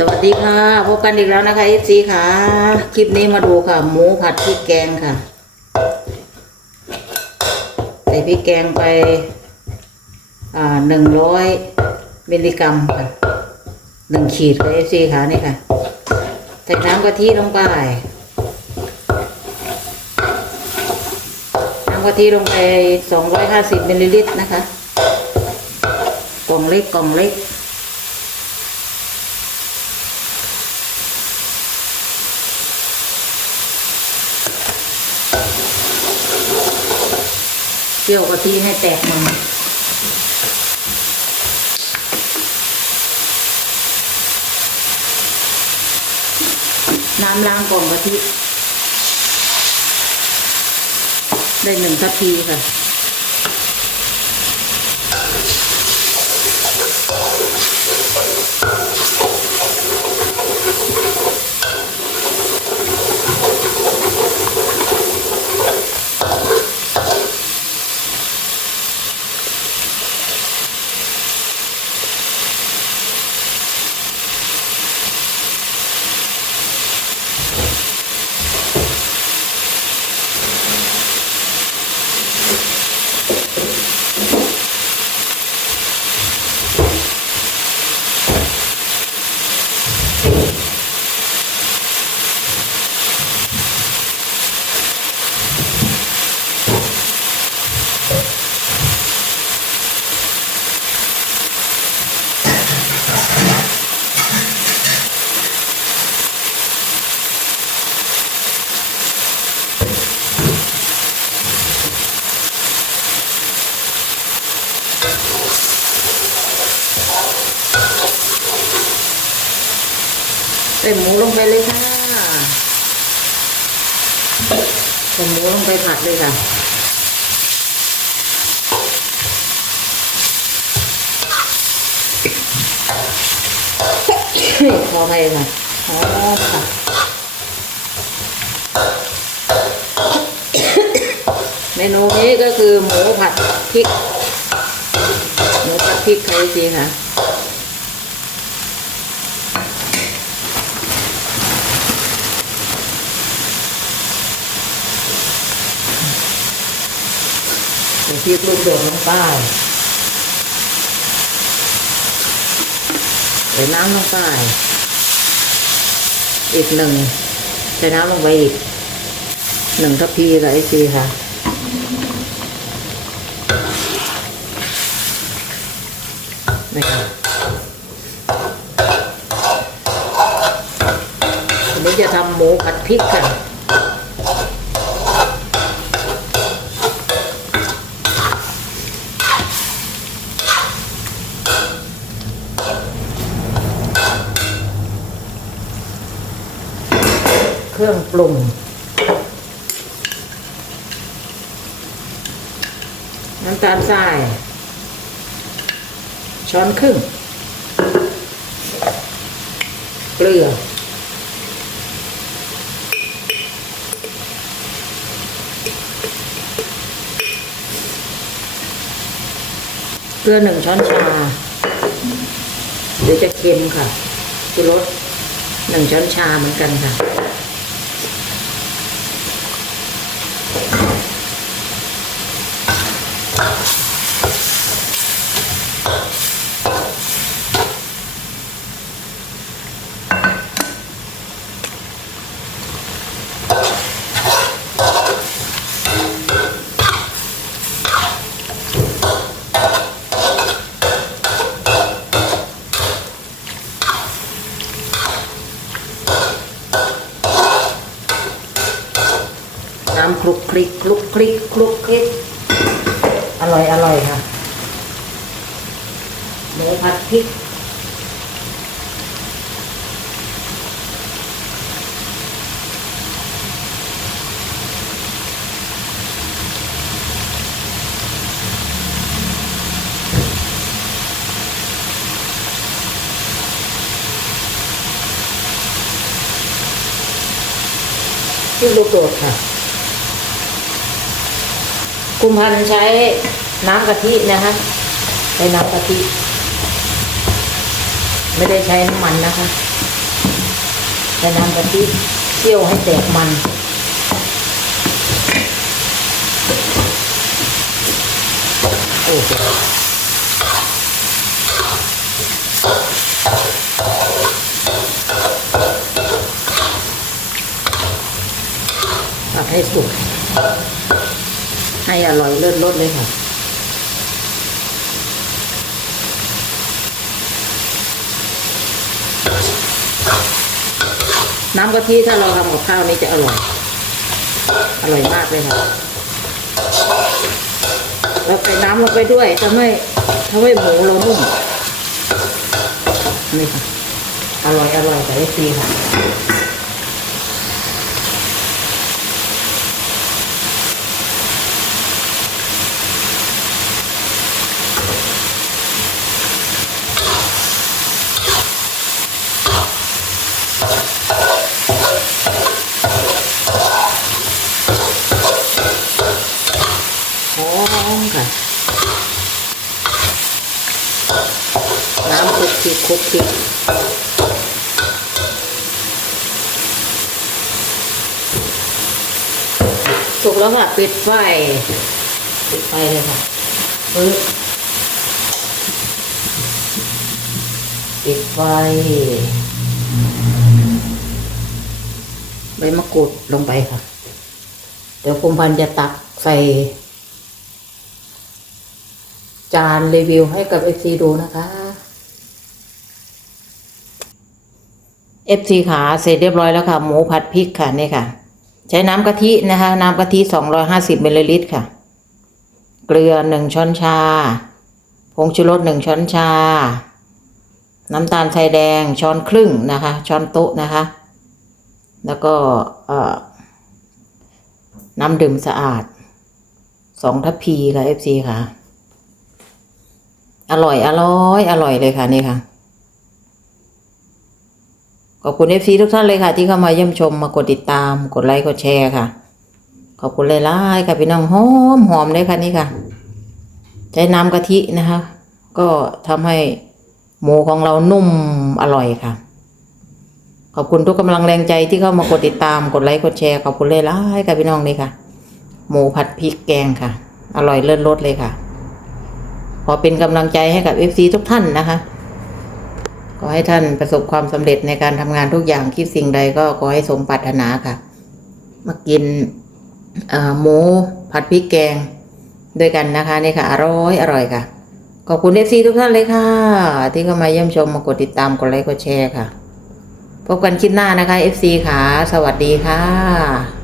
สวัสดีค่ะ พบกันอีกแล้วนะคะ FC ค่ะ คลิปนี้มาดูค่ะ หมูผัดพริกแกงค่ะ ใส่พริกแกงไปอ่าหนึ่งร้อยมิลลิกรัมค่ะหนึ่งขีดค่ะ FC ค่ะนี่ค่ะ ใส่น้ำกะทิลงไป น้ำกะทิลงไปสองร้อยห้าสิบมิลลิลิตรนะคะ กล่องเล็กกล่องเล็ก เกี่ยวกะทิให้แตกมันน้ำล้างกล่องกะทิได้หนึ่งทัพพีค่ะ ใส่หมูลงไปเลยค่ะใส่หมูลงไปผัดเลยค่ะพอไปค่ะอ๋อค่ะเมนูนี้ก็คือหมูผัดพริก หมูผัดพริกไทยจีค่ะ ใส่พริกลูกโดดลงไปใส่น้ำลงไปอีกหนึ่งใส่น้ำลงไปอีกหนึ่งทัพพีกับไอซีค่ะนี่ค่ะวันนี้จะทำหมูผัดพริกค่ะ เครื่องปรุง น้ำตาลทราย ช้อนครึ่ง เกลือ เกลือหนึ่งช้อนชาเดี๋ยวจะเค็มค่ะชูรสหนึ่งช้อนชาเหมือนกันค่ะ you น้ำคลุกคลิกคลุกคลิกคลุกคลิกอร่อยอร่อยค่ะหมูผัดพริกที่ลูกโดดค่ะ กุมพันธ์ใช้น้ำกะทินะคะใช้น้ำกะทิ ไม่ได้ใช้น้ำมันนะคะใส่น้ำกะทิเคี่ยวให้แตกมันโอ้โหให้สุก ให้อร่อยเลิศรสเลยค่ะ น้ำกะทิถ้าเราทำกับข้าวนี้จะอร่อย อร่อยมากเลยค่ะเราใส่น้ำลงไปด้วยทำให้ทำให้หมูเรานุ่มนี่ค่ะ อร่อยอร่อยแต่ได้ฟรีค่ะ หอมค่ะ น้ำคลุกคลิกคลุกคลิกสุกแล้วค่ะปิดไฟปิดไฟเลยค่ะปึ๊บปิดไฟใบมะกรูดลงไปค่ะ เดี๋ยวคุมพันจะตักใส่ จานรีวิวให้กับ FC ดูนะคะ FC ขาเสร็จเรียบร้อยแล้วค่ะ หมูผัดพริกค่ะนี่ค่ะ ใช้น้ำกะทินะคะ น้ำกะทิ 250มิลลิลิตรค่ะ เกลือหนึ่งช้อนชา ผงชูรสหนึ่งช้อนชา น้ำตาลทรายแดงช้อนครึ่งนะคะ ช้อนโต๊ะนะคะ แล้วก็น้ำดื่มสะอาดสองทัพพีค่ะ FC ค่ะ อร่อยอร่อยอร่อยเลยค่ะนี่ค่ะ ขอบคุณ FC ทุกท่านเลยค่ะ ที่เข้ามาเยี่ยมชมมากดติดตาม กดไลค์กดแชร์ค่ะ ขอบคุณเลยล่าค่ะพี่น้องหอมหอมเลยค่ะนี่ค่ะ ใช้น้ำกะทินะคะ ก็ทำให้หมูของเรานุ่มอร่อยค่ะ ขอบคุณทุกกำลังแรงใจที่เข้ามากดติดตามกดไลค์กดแชร์ขอบคุณเลยล่าค่ะพี่น้องนี่ค่ะ หมูผัดพริกแกงค่ะ อร่อยเลิศรสเลยค่ะ ขอเป็นกำลังใจให้กับ FC ทุกท่านนะคะ ขอให้ท่านประสบความสำเร็จในการทำงานทุกอย่างคิดสิ่งใดก็ขอให้สมปรารถนาค่ะ มากินหมูผัดพริกแกงด้วยกันนะคะนี่ค่ะ อร่อยอร่อยค่ะ ขอบคุณ FC ทุกท่านเลยค่ะ ที่เข้ามาเยี่ยมชมมากดติดตามกดไลค์กดแชร์ค่ะ พบกันคลิปหน้านะคะ FC ค่ะ สวัสดีค่ะ